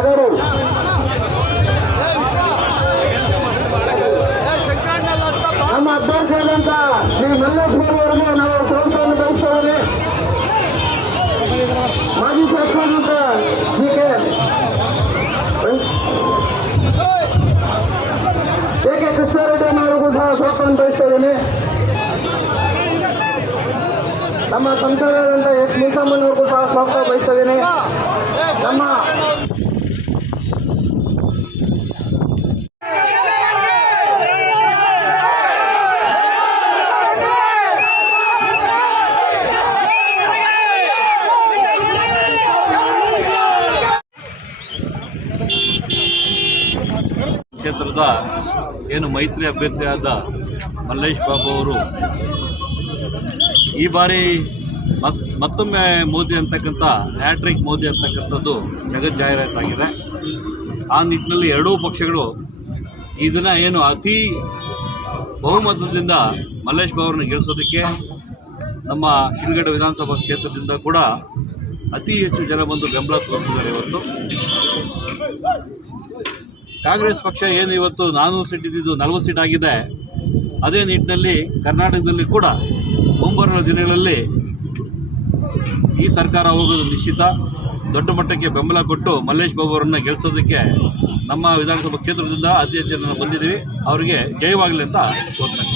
ಅವರು ನಮ್ಮ ಅಭ್ಯರ್ಥಿಯಾದಂತ ಶ್ರೀ ಮಲ್ಲೇಶ್ ಬಾಬು ಅವರಿಗೆ ನಾವು ಸ್ವಾಗತವನ್ನು ಬಯಸ್ತೇವೆ ಮಾಜಿ ಶಾಸಕರಾದಂತ D K K K Krishnareddy ಅವರಿಗೂ ಸಹ ಸ್ವಾಗತವನ್ನು ಬಯಸ್ತೇನೆ ನಮ್ಮ ಸಂಸದರಾದಂಥ ಎಸ್ ಮುನಿಸಮ್ಮನವ್ರಿಗೂ ಸಹ ಸ್ವಾಗತ ಬಯಸ್ತೇನೆ ನಮ್ಮ ಕ್ಷೇತ್ರದ ಏನು ಮೈತ್ರಿ ಅಭ್ಯರ್ಥಿಯಾದ ಮಲ್ಲೇಶ್ ಬಾಬು ಅವರು, ಈ ಬಾರಿ ಮತ್, ಮತ್ತೊಮ್ಮೆ ಮೋದಿ ಅಂತಕ್ಕಂಥ, ಹ್ಯಾಟ್ರಿಕ್ ಮೋದಿ ಅಂತಕ್ಕಂಥದ್ದು ಜಗತ್ ಜಾಹೀರಾತಾಗಿದೆ ಆ ನಿಟ್ಟಿನಲ್ಲಿ ಎರಡೂ ಪಕ್ಷಗಳು ಇದನ್ನು ಏನು ಅತಿ ಬಹುಮತದಿಂದ ಮಲ್ಲೇಶ್ ಬಾಬುರನ್ನು ಗೆಲ್ಲಿಸೋದಕ್ಕೆ ನಮ್ಮ ಶಿಲ್ಗಡ್ಡೆ ವಿಧಾನಸಭಾ ಕ್ಷೇತ್ರದಿಂದ ಕೂಡ ಅತಿ ಹೆಚ್ಚು ಜನ ಬಂದು ಬೆಂಬಲ ತೋರಿಸಿದ್ದಾರೆ ಇವತ್ತು. ಕಾಂಗ್ರೆಸ್ ಪಕ್ಷ ಏನು ಇವತ್ತು ನಾನ್ನೂರು ಸೀಟ್ ಇದ್ದಿದ್ದು ನಲವತ್ತು ಸೀಟ್ ಆಗಿದೆ, ಅದೇ ನಿಟ್ಟಿನಲ್ಲಿ ಕರ್ನಾಟಕದಲ್ಲಿ ಕೂಡ ಮುಂಬರುವ ದಿನಗಳಲ್ಲಿ ಈ ಸರ್ಕಾರ ಹೋಗೋದು ನಿಶ್ಚಿತ. ದೊಡ್ಡ ಮಟ್ಟಕ್ಕೆ ಬೆಂಬಲ ಕೊಟ್ಟು ಮಲ್ಲೇಶ್ ಬಾಬು ಅವರನ್ನು ಗೆಲ್ಲಿಸೋದಕ್ಕೆ ನಮ್ಮ ವಿಧಾನಸಭಾ ಕ್ಷೇತ್ರದಿಂದ ಅತಿ ಹೆಚ್ಚು ಬಂದಿದ್ದೀವಿ. ಅವರಿಗೆ ಜಯವಾಗಲಿ ಅಂತ ಕೋರ್ತೇನೆ